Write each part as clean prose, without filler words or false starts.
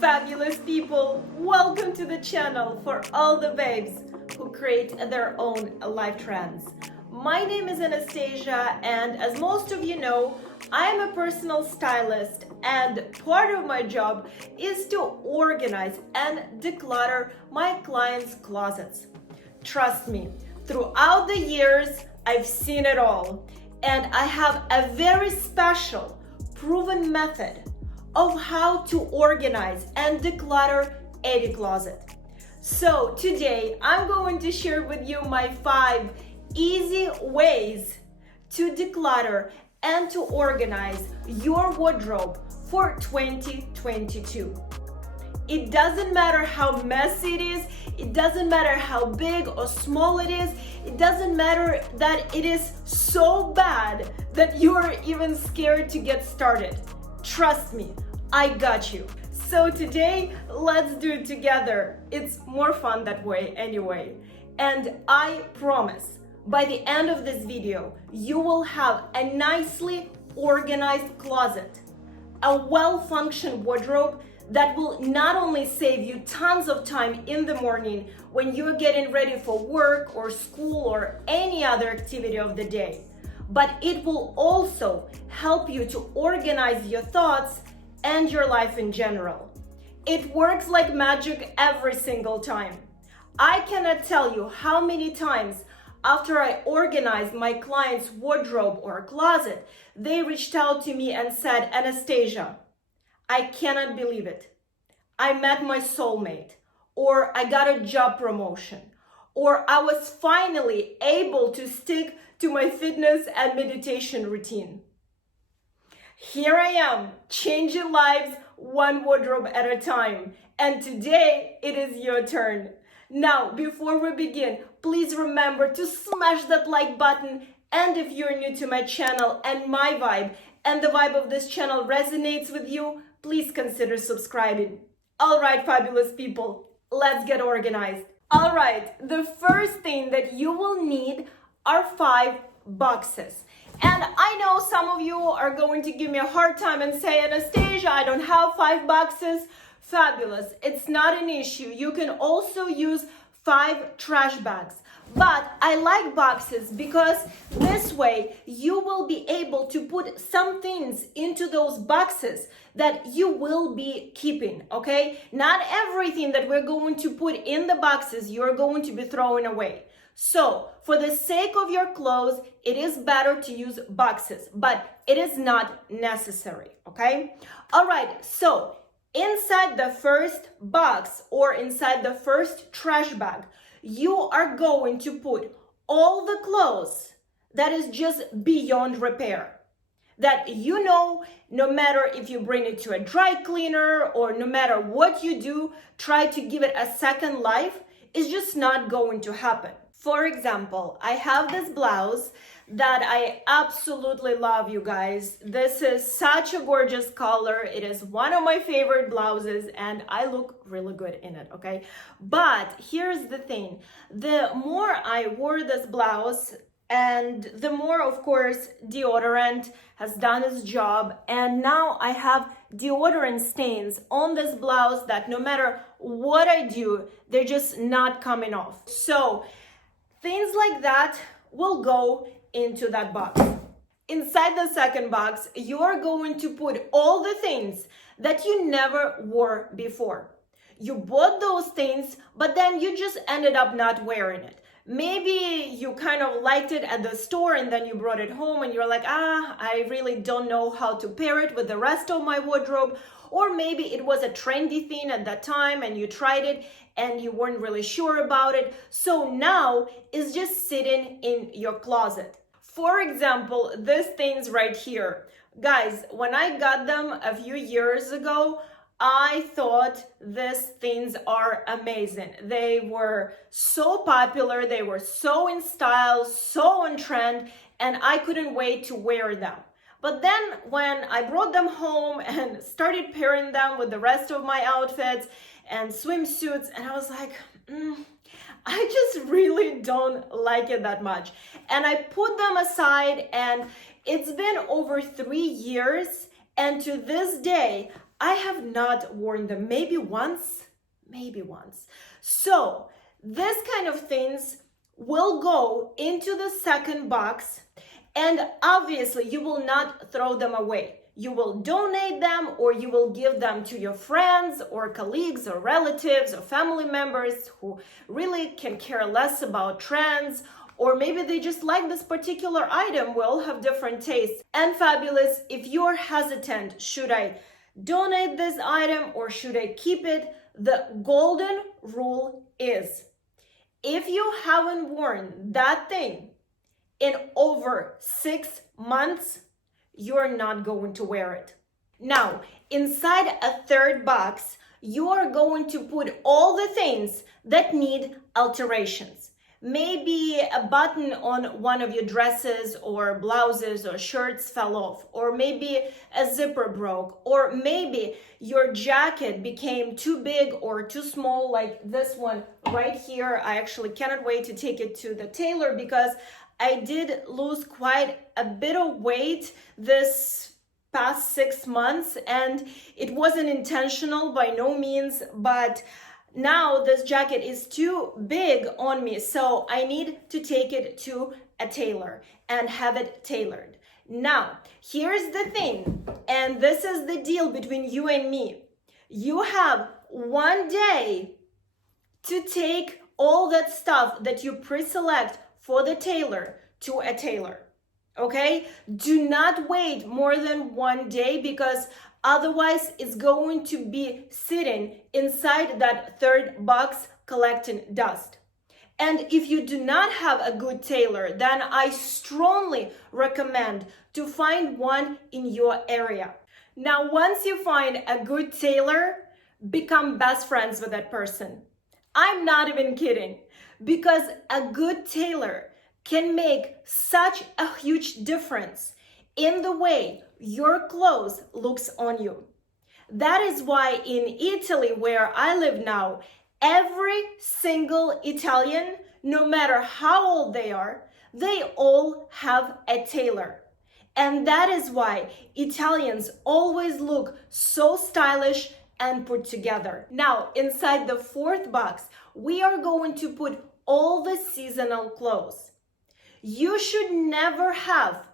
Fabulous people, welcome to the channel for all the babes who create their own life trends. My name is Anastasia, and as most of you know, I am a personal stylist, and part of my job is to organize and declutter my clients' closets. Trust me, throughout the years, I've seen it all, and I have a very special, proven method of how to organize and declutter any closet. So today I'm going to share with you my 5 easy ways to declutter and to organize your wardrobe for 2022. It doesn't matter how messy it is, it doesn't matter how big or small it is, it doesn't matter that it is so bad that you're even scared to get started. Trust me, I got you. So today, let's do it together. It's more fun that way anyway. And I promise, by the end of this video, you will have a nicely organized closet, a well-functioned wardrobe that will not only save you tons of time in the morning when you're getting ready for work or school or any other activity of the day, but it will also help you to organize your thoughts and your life in general. It works like magic every single time. I cannot tell you how many times after I organized my client's wardrobe or closet, they reached out to me and said, Anastasia, I cannot believe it. I met my soulmate, or I got a job promotion, or I was finally able to stick to my fitness and meditation routine. Here I am, changing lives one wardrobe at a time. And today it is your turn. Now, before we begin, please remember to smash that like button. And if you're new to my channel and my vibe and the vibe of this channel resonates with you, please consider subscribing. All right, fabulous people, let's get organized. All right, the first thing that you will need are 5 boxes. And I know some of you are going to give me a hard time and say, Anastasia, I don't have 5 boxes. Fabulous, it's not an issue. You can also use 5 trash bags. But I like boxes because this way you will be able to put some things into those boxes that you will be keeping, okay? Not everything that we're going to put in the boxes you're going to be throwing away. So for the sake of your clothes, it is better to use boxes, but it is not necessary, okay? All right, so inside the first box or inside the first trash bag, you are going to put all the clothes that is just beyond repair. That you know, no matter if you bring it to a dry cleaner or no matter what you do, try to give it a second life, it's just not going to happen. For example, I have this blouse that I absolutely love, you guys. This is such a gorgeous color. It is one of my favorite blouses and I look really good in it, okay? But here's the thing. The more I wore this blouse and the more, of course, deodorant has done its job. And now I have deodorant stains on this blouse that no matter what I do, they're just not coming off. So things like that will go into that box. Inside the second box, you are going to put all the things that you never wore before. You bought those things, but then you just ended up not wearing it. Maybe you kind of liked it at the store and then you brought it home and you're like, I really don't know how to pair it with the rest of my wardrobe. Or maybe it was a trendy thing at that time and you tried it and you weren't really sure about it. So now it's just sitting in your closet. For example, these things right here. Guys, when I got them a few years ago, I thought these things are amazing. They were so popular, they were so in style, so on trend, and I couldn't wait to wear them. But then when I brought them home and started pairing them with the rest of my outfits and swimsuits, and I was like, I just really don't like it that much. And I put them aside, and it's been over 3 years, and to this day, I have not worn them, maybe once. So this kind of things will go into the second box, and obviously you will not throw them away. You will donate them, or you will give them to your friends or colleagues or relatives or family members who really can care less about trends, or maybe they just like this particular item. We all have different tastes. And fabulous, if you're hesitant, should I donate this item or should I keep it? The golden rule is, if you haven't worn that thing in over 6 months, you're not going to wear it. Now, inside a third box, you are going to put all the things that need alterations. Maybe a button on one of your dresses or blouses or shirts fell off, or maybe a zipper broke, or maybe your jacket became too big or too small, like this one right here. I actually cannot wait to take it to the tailor because I did lose quite a bit of weight this past 6 months, and it wasn't intentional by no means, but now this jacket is too big on me, so I need to take it to a tailor and have it tailored. Now, here's the thing, and this is the deal between you and me. You have 1 day to take all that stuff that you pre-select for the tailor to a tailor, okay? Do not wait more than 1 day, because otherwise it's going to be sitting inside that third box collecting dust. And if you do not have a good tailor, then I strongly recommend to find one in your area. Now, once you find a good tailor, become best friends with that person. I'm not even kidding, because a good tailor can make such a huge difference in the way your clothes looks on you. That is why in Italy, where I live now, every single Italian, no matter how old they are, they all have a tailor. And that is why Italians always look so stylish and put together. Now, inside the fourth box, we are going to put all the seasonal clothes. You should never have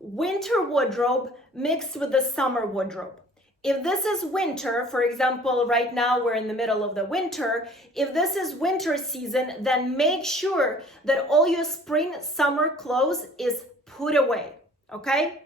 winter wardrobe mixed with the summer wardrobe. If this is winter, for example, right now we're in the middle of the winter, if this is winter season, then make sure that all your spring, summer clothes is put away, okay?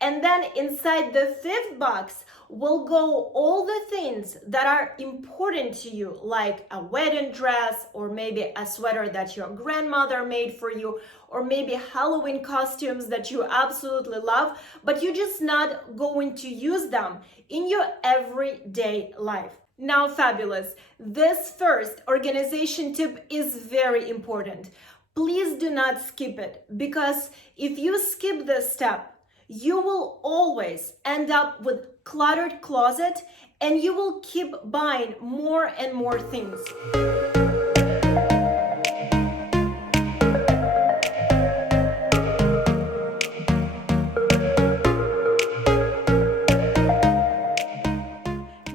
And then inside the fifth box will go all the things that are important to you, like a wedding dress, or maybe a sweater that your grandmother made for you, or maybe Halloween costumes that you absolutely love, but you're just not going to use them in your everyday life. Now, fabulous. This first organization tip is very important. Please do not skip it, because if you skip this step, you will always end up with cluttered closet, and you will keep buying more and more things.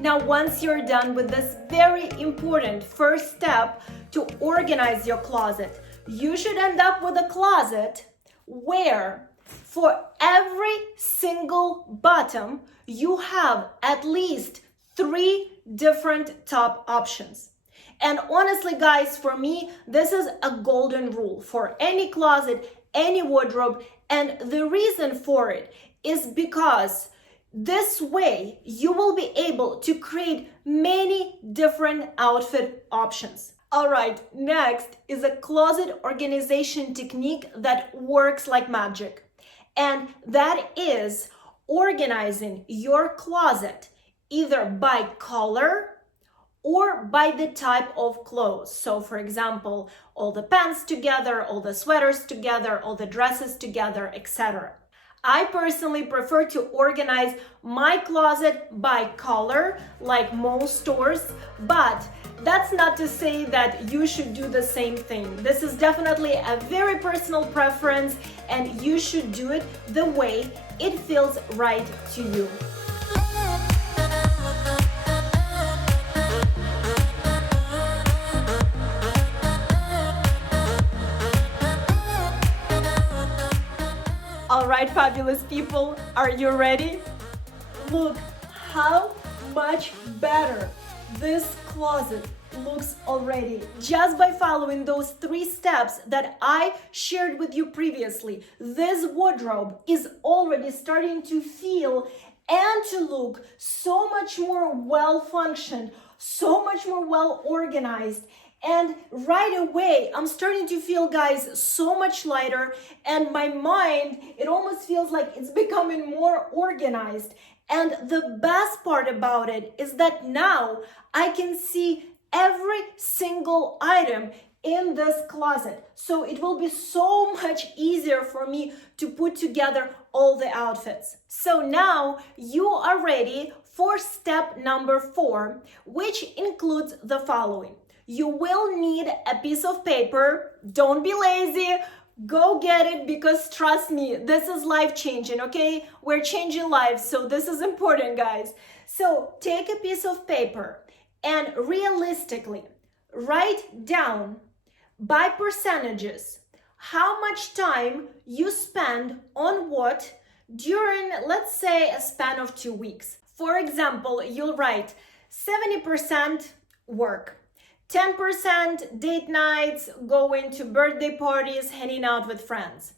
Now, once you're done with this very important first step to organize your closet, you should end up with a closet where for every single bottom, you have at least 3 different top options. And honestly, guys, for me, this is a golden rule for any closet, any wardrobe. And the reason for it is because this way you will be able to create many different outfit options. All right, next is a closet organization technique that works like magic. And that is organizing your closet either by color or by the type of clothes. So for example, all the pants together, all the sweaters together, all the dresses together, etc. I personally prefer to organize my closet by color, like most stores, but that's not to say that you should do the same thing. This is definitely a very personal preference, and you should do it the way it feels right to you. fabulous people, are you ready? Look how much better this closet looks already. Just by following those 3 steps that I shared with you previously, this wardrobe is already starting to feel and to look so much more well-functioned, so much more well-organized. And right away, I'm starting to feel, guys, so much lighter, and my mind, it almost feels like it's becoming more organized. And the best part about it is that now I can see every single item in this closet. So it will be so much easier for me to put together all the outfits. So now you are ready for step number 4, which includes the following. You will need a piece of paper. Don't be lazy. Go get it, because trust me, this is life-changing, okay? We're changing lives, so this is important, guys. So take a piece of paper and realistically write down by percentages how much time you spend on what during, let's say, a span of 2 weeks. For example, you'll write 70% work, 10% date nights, going to birthday parties, hanging out with friends.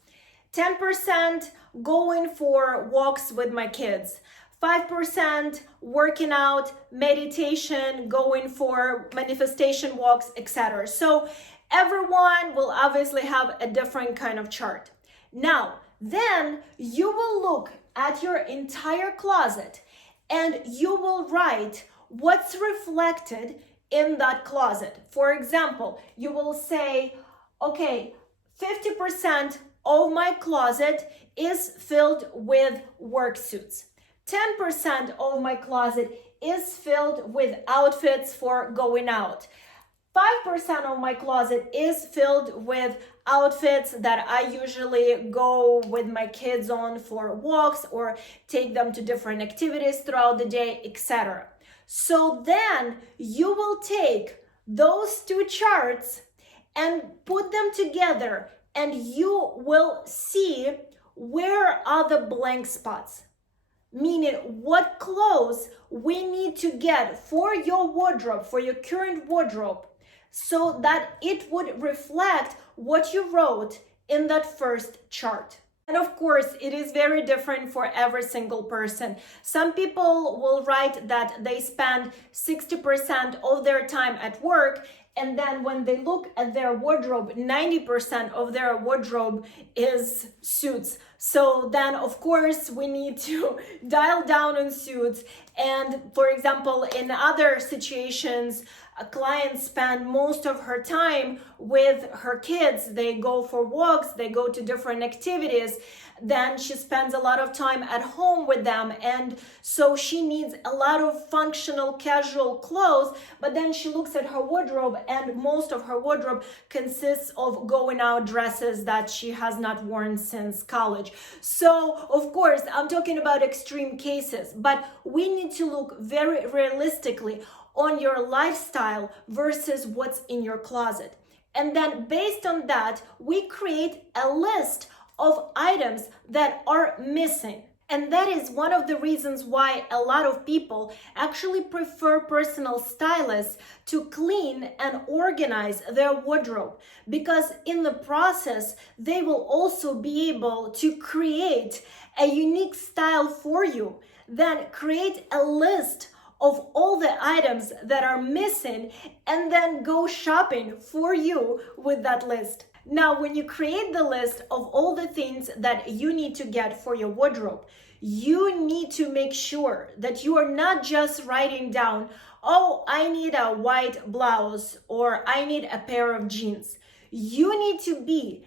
10% going for walks with my kids. 5% working out, meditation, going for manifestation walks, etc. So everyone will obviously have a different kind of chart. Now, then you will look at your entire closet and you will write what's reflected in that closet. For example, you will say, okay, 50% of my closet is filled with work suits. 10% of my closet is filled with outfits for going out. 5% of my closet is filled with outfits that I usually go with my kids on for walks or take them to different activities throughout the day, etc. So then you will take those 2 charts and put them together, and you will see where are the blank spots, meaning what clothes we need to get for your wardrobe, for your current wardrobe, so that it would reflect what you wrote in that first chart. And of course, it is very different for every single person. Some people will write that they spend 60% of their time at work, and then when they look at their wardrobe, 90% of their wardrobe is suits. So then, of course, we need to dial down on suits. And for example, in other situations, a client spends most of her time with her kids. They go for walks, they go to different activities. Then she spends a lot of time at home with them. And so she needs a lot of functional, casual clothes. But then she looks at her wardrobe, and most of her wardrobe consists of going out dresses that she has not worn since college. So, of course, I'm talking about extreme cases, but we need to look very realistically on your lifestyle versus what's in your closet. And then based on that, we create a list of items that are missing. And that is one of the reasons why a lot of people actually prefer personal stylists to clean and organize their wardrobe, because in the process, they will also be able to create a unique style for you. Then create a list of all the items that are missing, and then go shopping for you with that list. Now, when you create the list of all the things that you need to get for your wardrobe, you need to make sure that you are not just writing down, oh, I need a white blouse or I need a pair of jeans. You need to be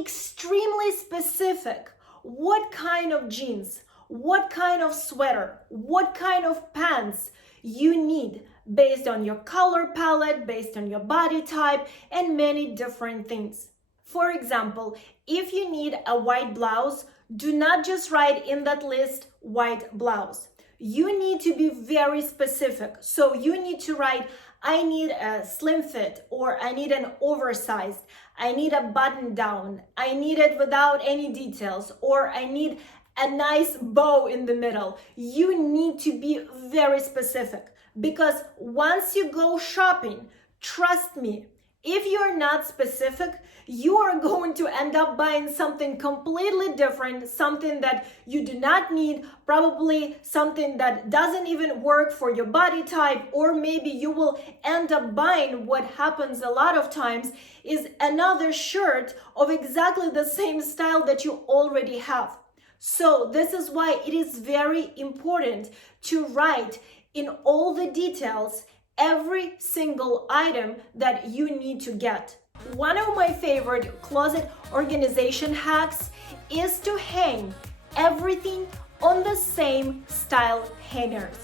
extremely specific. What kind of jeans, what kind of sweater, what kind of pants you need based on your color palette, based on your body type, and many different things. For example, if you need a white blouse, do not just write in that list white blouse. You need to be very specific. So you need to write, I need a slim fit, or I need an oversized, I need a button down, I need it without any details, or I need a nice bow in the middle. You need to be very specific, because once you go shopping, trust me, if you're not specific, you are going to end up buying something completely different, something that you do not need, probably something that doesn't even work for your body type, or maybe you will end up buying, what happens a lot of times, is another shirt of exactly the same style that you already have. So this is why it is very important to write in all the details every single item that you need to get. One of my favorite closet organization hacks is to hang everything on the same style hangers.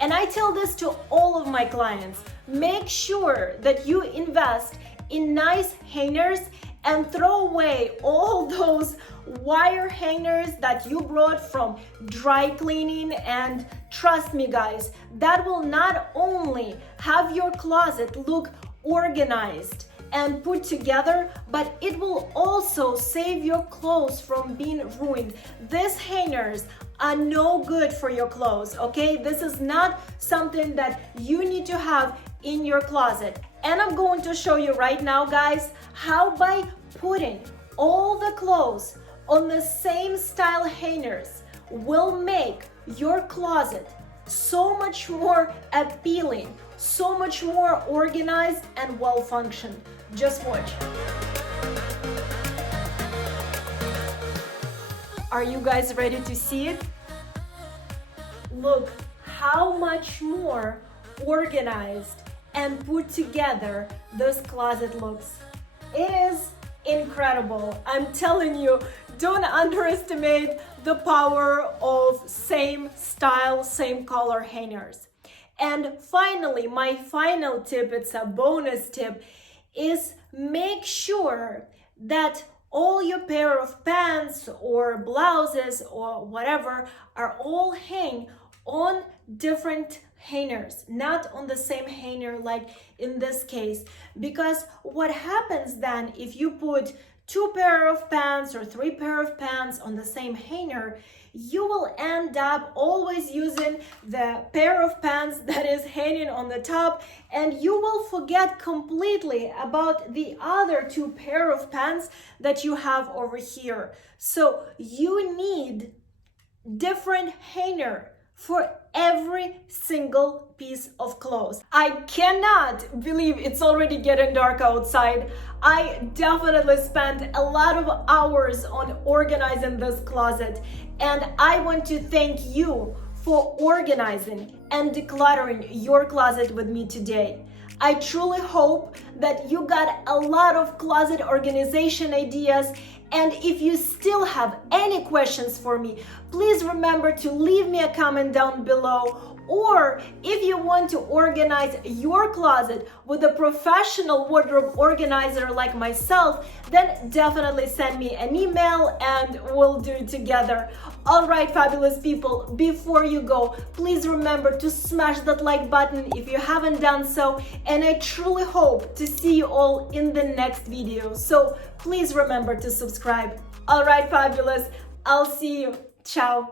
And I tell this to all of my clients. Make sure that you invest in nice hangers and throw away all those wire hangers that you brought from dry cleaning. And trust me guys, that will not only have your closet look organized and put together, but it will also save your clothes from being ruined. These hangers are no good for your clothes, okay? This is not something that you need to have in your closet. And I'm going to show you right now, guys, how by putting all the clothes on the same style hangers will make your closet so much more appealing, so much more organized and well functioned. Just watch. Are you guys ready to see it? Look how much more organized and put together this closet looks. It is incredible. I'm telling you, don't underestimate the power of same style, same color hangers. And finally, my final tip, it's a bonus tip, is make sure that all your pair of pants or blouses or whatever are all hang on different hangers, not on the same hanger like in this case. Because what happens then, if you put 2 pair of pants or 3 pair of pants on the same hanger, you will end up always using the pair of pants that is hanging on the top, and you will forget completely about the other 2 pair of pants that you have over here. So you need different hanger for every single piece of clothes. I cannot believe it's already getting dark outside. I definitely spent a lot of hours on organizing this closet, and I want to thank you for organizing and decluttering your closet with me today. I truly hope that you got a lot of closet organization ideas. And if you still have any questions for me, please remember to leave me a comment down below. Or if you want to organize your closet with a professional wardrobe organizer like myself, then definitely send me an email and we'll do it together. All right, fabulous people, before you go, please remember to smash that like button if you haven't done so. And I truly hope to see you all in the next video. So please remember to subscribe. All right, fabulous. I'll see you. Ciao.